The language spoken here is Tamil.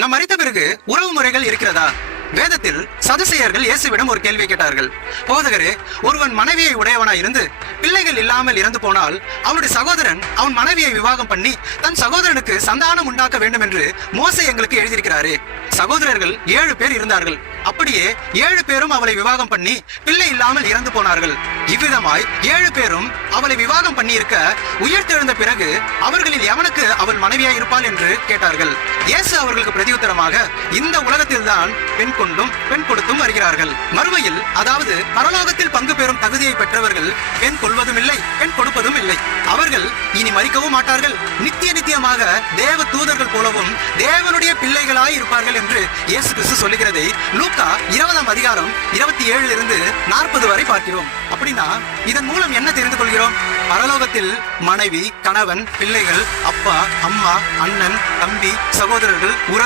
நாம் மரித்த பிறகு உறவு முறைகள் இருக்கிறதா? வேதத்தில் சதுசேயர்கள் இயேசுவிடம் ஒரு கேள்வி கேட்டார்கள். போதகரே, ஒருவன் மனைவியை உடையவனாய் இருந்து பிள்ளைகள் இல்லாமல் இறந்து போனால் அவனுடைய சகோதரன் அவன் மனைவியை விவாகம் பண்ணி தன் சகோதரனுக்கு சந்தானம் உண்டாக்க வேண்டும் என்று மோசே எங்களுக்கு எழுதியிருக்கிறாரே. சகோதரர்கள் 7 பேர் இருந்தார்கள். அப்படியே 7 பேரும் அவளை விவாகம் பண்ணி பிள்ளை இல்லாமல் இறந்து போனார்கள். இவ்விதமாய் 7 பேரும் அவளை விவாகம் பண்ணி இருக்க உயிர்த்தெழுந்த பிறகு அவர்களில் எவனுக்கு அவள் மனைவியாய் இருப்பாள் என்று கேட்டார்கள். இயேசு அவர்களுக்கு பிரதியுத்தரமாக, இந்த உலகத்தில் தான் பெண் கொண்டும் பெண் கொடுத்தும் வருகிறார்கள். மறுமையில், அதாவது பரலோகத்தில் பங்கு பெறும் தகுதியை பெற்றவர்கள் பெண் கொள்வதும் இல்லை, பெண் கொடுப்பதும் இல்லை. அவர்கள் இனி மரிக்கவும் மாட்டார்கள். நித்தியமாக தேவ தூதர்கள் போலவும் தேவனுடைய பிள்ளைகளாய் இருப்பார்கள் என்று இயேசு கிறிஸ்து சொல்லுகிறதை லூக்கா 20ஆம் அதிகாரம் 27 40 வரை பார்க்கிறோம். அப்படின்னா இதன் மூலம் என்ன தெரிந்து கொள்கிறோம்? பரலோகத்தில் மனைவி, கணவன், பிள்ளைகள், அப்பா, அம்மா, அண்ணன், தம்பி, சகோதரர்கள், உறவு